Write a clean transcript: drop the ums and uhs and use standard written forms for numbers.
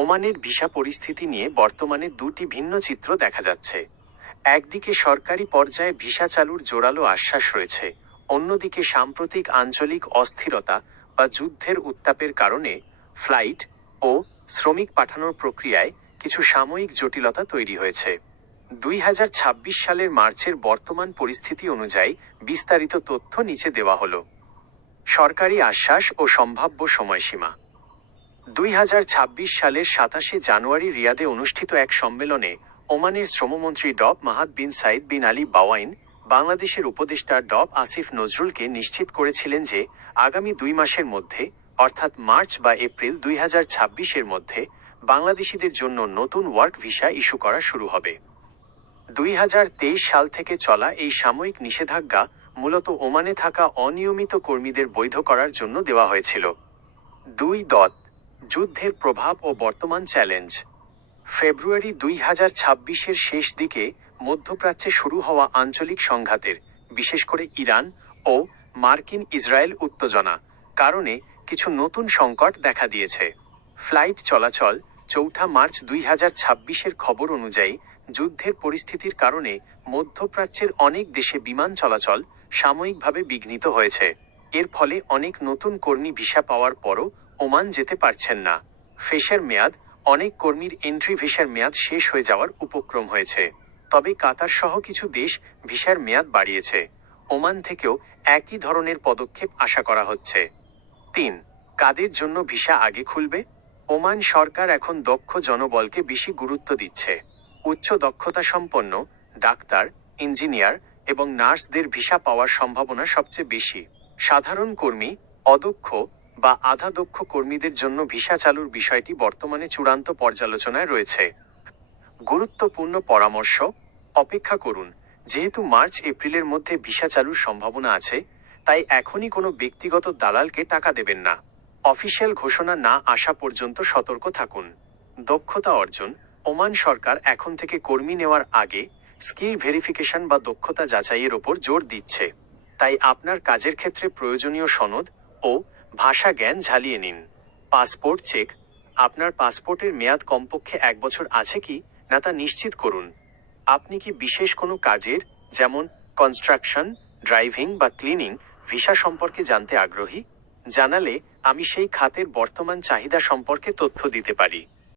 ওমানের ভিসা পরিস্থিতি নিয়ে বর্তমানে দুটি ভিন্ন চিত্র দেখা যাচ্ছে। একদিকে সরকারি পর্যায়ে ভিসা চালুর জোরালো আশ্বাস রয়েছে, অন্যদিকে সাম্প্রতিক আঞ্চলিক অস্থিরতা বা যুদ্ধের উত্তাপের কারণে ফ্লাইট ও শ্রমিক পাঠানোর প্রক্রিয়ায় কিছু সাময়িক জটিলতা তৈরি হয়েছে। 2026 সালের মার্চের বর্তমান পরিস্থিতি অনুযায়ী বিস্তারিত তথ্য নিচে দেওয়া হলো। সরকারি আশ্বাস ও সম্ভাব্য সময়সীমা। 2026 সালের 27 জানুয়ারি রিয়াদে অনুষ্ঠিত এক সম্মেলনে ওমানের শ্রমমন্ত্রী ডব মাহাদ বিন সাইদ বিন আলী বাওয়াইন বাংলাদেশের উপদেষ্টা ডব আসিফ নজরুলকে নিশ্চিত করেছিলেন যে আগামী 2 মাসের মধ্যে, অর্থাৎ মার্চ বা এপ্রিল 2026-এর মধ্যে বাংলাদেশিদের জন্য নতুন ওয়ার্ক ভিসা ইস্যু করা শুরু হবে। 2023 সাল থেকে চলা এই সাময়িক নিষেধাজ্ঞা মূলত ওমানে থাকা অনিয়মিত কর্মীদের বৈধ করার জন্য দেওয়া হয়েছিল। 2. যুদ্ধের প্রভাব ও বর্তমান চ্যালেঞ্জ। ফেব্রুয়ারি 2026-এর শেষ দিকে মধ্যপ্রাচ্যে শুরু হওয়া আঞ্চলিক সংঘাতের, বিশেষ করে ইরান ও মার্কিন ইসরায়েল উত্তেজনা কারণে কিছু নতুন সংকট দেখা দিয়েছে। ফ্লাইট চলাচল। 4 মার্চ 2026-এর খবর অনুযায়ী যুদ্ধের পরিস্থিতির কারণে মধ্যপ্রাচ্যের অনেক দেশে বিমান চলাচল সাময়িকভাবে বিঘ্নিত হয়েছে। এর ফলে অনেক নতুন কর্মী ভিসা পাওয়ার পরও ওমান যেতে পারছেন না। ভিসার মেয়াদ। অনেক কর্মীর এন্ট্রি ভিসার মেয়াদ শেষ হয়ে যাওয়ার উপক্রম হয়েছে, তবে কাতার সহ কিছু দেশ ভিসার মেয়াদ বাড়িয়েছে। ওমান থেকেও একই ধরনের পদক্ষেপ আশা করা হচ্ছে। 3. কাদের জন্য ভিসা আগে খুলবে? ওমান সরকার এখন দক্ষ জনবলকে বেশি গুরুত্ব দিচ্ছে। উচ্চ দক্ষতা সম্পন্ন ডাক্তার, ইঞ্জিনিয়ার এবং নার্সদের ভিসা পাওয়ার সম্ভাবনা সবচেয়ে বেশি। সাধারণ কর্মী, অদক্ষ বা আধা দক্ষ কর্মীদের জন্য ভিসা চালুর বিষয়টি বর্তমানে চূড়ান্ত পর্যালোচনায় রয়েছে। গুরুত্বপূর্ণ পরামর্শ: অপেক্ষা করুন। যেহেতু মার্চ এপ্রিলের মধ্যে ভিসা চালুর সম্ভাবনা আছে, তাই এখনই কোনো ব্যক্তিগত দালালকে টাকা দেবেন না। অফিসিয়াল ঘোষণা না আসা পর্যন্ত সতর্ক থাকুন। দক্ষতা অর্জন। ওমান সরকার এখন থেকে কর্মী নেওয়ার আগে স্কিল ভেরিফিকেশন বা দক্ষতা যাচাইয়ের ওপর জোর দিচ্ছে। তাই আপনার কাজের ক্ষেত্রে প্রয়োজনীয় সনদ ও ভাষা জ্ঞান ঝালিয়ে নিন। Passport check. আপনার পাসপোর্টের মেয়াদ কমপক্ষে 1 বছর আছে কি না তা নিশ্চিত করুন। আপনি কি বিশেষ কোনো কাজের, যেমন কনস্ট্রাকশন, ড্রাইভিং বা ক্লিনিং, ভিসা সম্পর্কে জানতে আগ্রহী? জানালে আমি সেই খাতের বর্তমান চাহিদা সম্পর্কে তথ্য দিতে পারি।